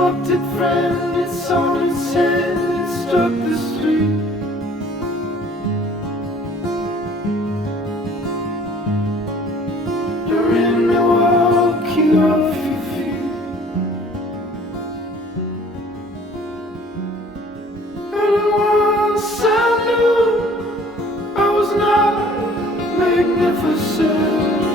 adopted friend, it's on its head, it struck the street. You're in Milwaukee off your feet. And once I knew I was not magnificent.